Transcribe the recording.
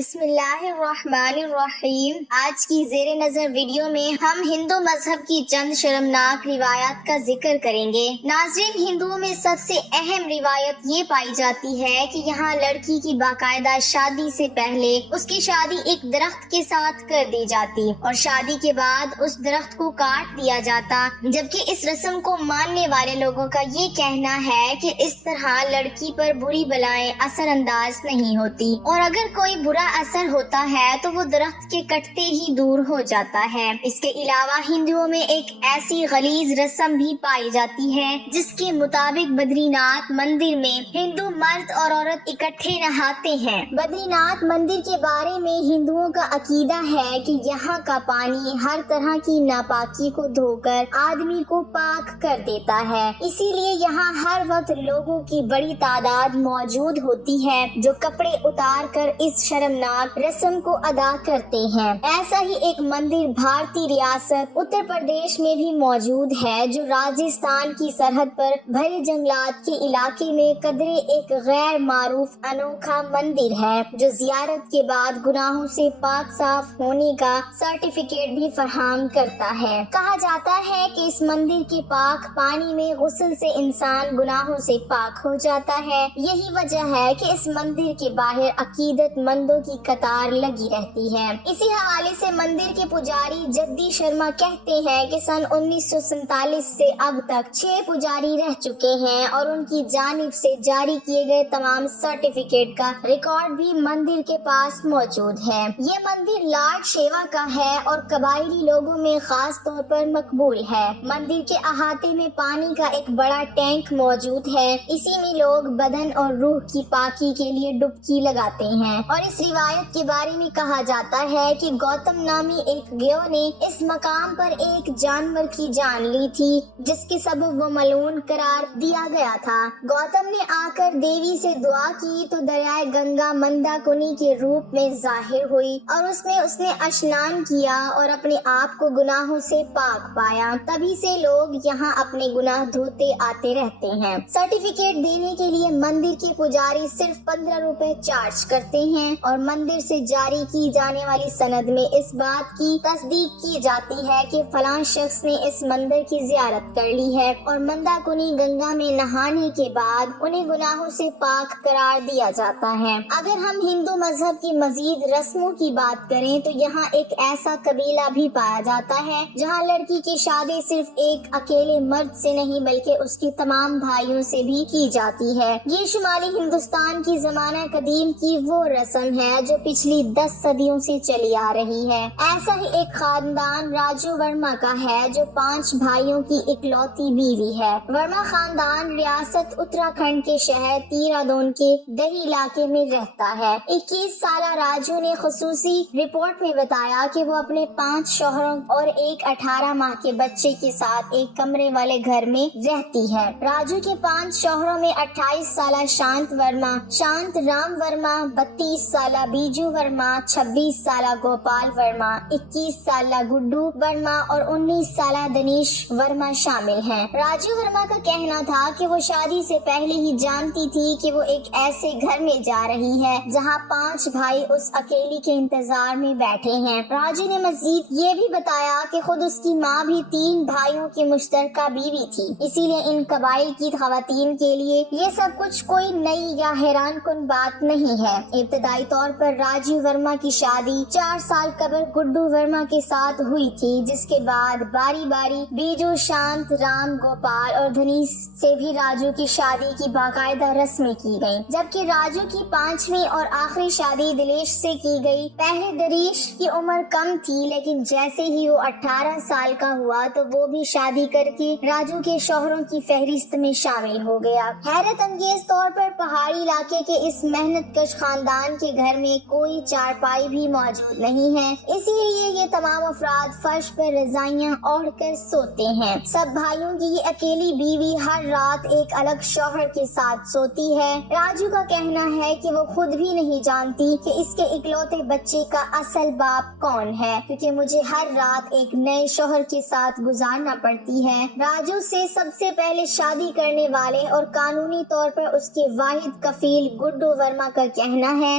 بسم اللہ الرحمن الرحیم۔ آج کی زیر نظر ویڈیو میں ہم ہندو مذہب کی چند شرمناک روایات کا ذکر کریں گے۔ ناظرین، ہندوؤں میں سب سے اہم روایت یہ پائی جاتی ہے کہ یہاں لڑکی کی باقاعدہ شادی سے پہلے اس کی شادی ایک درخت کے ساتھ کر دی جاتی اور شادی کے بعد اس درخت کو کاٹ دیا جاتا، جبکہ اس رسم کو ماننے والے لوگوں کا یہ کہنا ہے کہ اس طرح لڑکی پر بری بلائیں اثر انداز نہیں ہوتی، اور اگر کوئی برا اثر ہوتا ہے تو وہ درخت کے کٹتے ہی دور ہو جاتا ہے۔ اس کے علاوہ ہندوؤں میں ایک ایسی غلیظ رسم بھی پائی جاتی ہے جس کے مطابق بدری ناتھ مندر میں ہندو مرد اور عورت اکٹھے نہاتے ہیں۔ بدری ناتھ مندر کے بارے میں ہندوؤں کا عقیدہ ہے کہ یہاں کا پانی ہر طرح کی ناپاکی کو دھو کر آدمی کو پاک کر دیتا ہے، اسی لیے یہاں ہر وقت لوگوں کی بڑی تعداد موجود ہوتی ہے جو کپڑے اتار کر اس شرمناک رسم کو ادا کرتے ہیں۔ ایسا ہی ایک مندر بھارتی ریاست اتر پردیش میں بھی موجود ہے جو راجستھان کی سرحد پر بھرے جنگلات کے علاقے میں قدرے ایک غیر معروف انوکھا مندر ہے جو زیارت کے بعد گناہوں سے پاک صاف ہونے کا سرٹیفکیٹ بھی فراہم کرتا ہے۔ کہا جاتا ہے کہ اس مندر کے پاک پانی میں غسل سے انسان گناہوں سے پاک ہو جاتا ہے۔ یہی وجہ ہے کہ اس مندر کے باہر عقیدت مندوں کی قطار لگی رہتی ہے۔ اسی حوالے سے مندر کے پجاری جگدی شرما کہتے ہیں کہ سن 1947 سے اب تک 6 پجاری رہ چکے ہیں اور ان کی جانب سے جاری کیے گئے تمام سرٹیفکیٹ کا ریکارڈ بھی مندر کے پاس موجود ہے۔ یہ مندر لارڈ شیوا کا ہے اور قبائلی لوگوں میں خاص طور پر مقبول ہے۔ مندر کے احاطے میں پانی کا ایک بڑا ٹینک موجود ہے، اسی میں لوگ بدن اور روح کی پاکی کے لیے ڈبکی لگاتے ہیں، اور اس روایت کے بارے میں کہا جاتا ہے کہ گوتم نامی ایک گیو نے اس مقام پر ایک جانور کی جان لی تھی جس کے سبب وہ ملعون قرار دیا گیا تھا۔ گوتم نے آ کر دیوی سے دعا کی تو دریائے گنگا مندا کنی کے روپ میں ظاہر ہوئی اور اس نے اشنان کیا اور اپنے آپ کو گناہوں سے پاک پایا۔ تبھی سے لوگ یہاں اپنے گناہ دھوتے آتے رہتے ہیں۔ سرٹیفکیٹ دینے کے لیے مندر کے پجاری صرف 15 روپے چارج کرتے ہیں اور مندر سے جاری کی جانے والی سند میں اس بات کی تصدیق کی جاتی ہے کہ فلاں شخص نے اس مندر کی زیارت کر لی ہے اور مندا کنی گنگا میں نہانے کے بعد انہیں گناہوں سے پاک قرار دیا جاتا ہے۔ اگر ہم ہندو مذہب کی مزید رسموں کی بات کریں تو یہاں ایک ایسا قبیلہ بھی پایا جاتا ہے جہاں لڑکی کی شادی صرف ایک اکیلے مرد سے نہیں بلکہ اس کے تمام بھائیوں سے بھی کی جاتی ہے۔ یہ شمالی ہندوستان کی زمانہ قدیم کی وہ رسم ہے جو پچھلی 10 صدیوں سے چلی آ رہی ہے۔ ایسا ہی ایک خاندان راجو ورما کا ہے جو 5 بھائیوں کی اکلوتی بیوی ہے۔ ورما خاندان ریاست اتراکھنڈ کے شہر تیرادون کے دیہی علاقے میں رہتا ہے۔ 21 سالہ راجو نے خصوصی رپورٹ میں بتایا کہ وہ اپنے 5 شوہروں اور ایک 18 ماہ کے بچے کے ساتھ ایک کمرے والے گھر میں رہتی ہے۔ راجو کے 5 شوہروں میں 28 سالہ شانت ورما، شانت رام ورما، 32 سالہ بیجو ورما، 26 سالہ گوپال ورما، 21 سالہ گڈو ورما اور 19 سالہ دنیش ورما شامل ہیں۔ راجو ورما کا کہنا تھا کہ وہ شادی سے پہلے ہی جانتی تھی کہ وہ ایک ایسے گھر میں جا رہی ہے جہاں 5 بھائی اس اکیلی کے انتظار میں بیٹھے ہیں۔ راجو نے مزید یہ بھی بتایا کہ خود اس کی ماں بھی 3 بھائیوں کی مشترکہ بیوی تھی، اسی لیے ان قبائل کی خواتین کے لیے یہ سب کچھ کوئی نئی یا حیران کن بات نہیں ہے۔ ابتدائی طور پر راجو ورما کی شادی 4 سال قبل گڈو ورما کے ساتھ ہوئی تھی، جس کے بعد باری باری بیجو، شانت رام، گوپال اور دھنیش سے بھی راجو کی شادی کی باقاعدہ رسمیں کی گئیں، جبکہ راجو کی 5ویں اور آخری شادی دلیش سے کی گئی۔ پہلے دلیش کی عمر کم تھی لیکن جیسے ہی وہ 18 سال کا ہوا تو وہ بھی شادی کر کے راجو کے شوہروں کی فہرست میں شامل ہو گیا۔ حیرت انگیز طور پر پہاڑی علاقے کے اس محنت کش خاندان کے گھر میں کوئی چارپائی بھی موجود نہیں ہے، اسی لیے یہ تمام افراد فرش پر رضائیاں اوڑھ کر سوتے ہیں۔ سب بھائیوں کی یہ اکیلی بیوی ہر رات ایک الگ شوہر کے ساتھ سوتی ہے۔ راجو کا کہنا ہے کہ وہ خود بھی نہیں جانتی کہ اس کے اکلوتے بچے کا اصل باپ کون ہے، کیونکہ مجھے ہر رات ایک نئے شوہر کے ساتھ گزارنا پڑتی ہے۔ راجو سے سب سے پہلے شادی کرنے والے اور قانونی طور پر اس کے واحد کفیل گڈو ورما کا کہنا ہے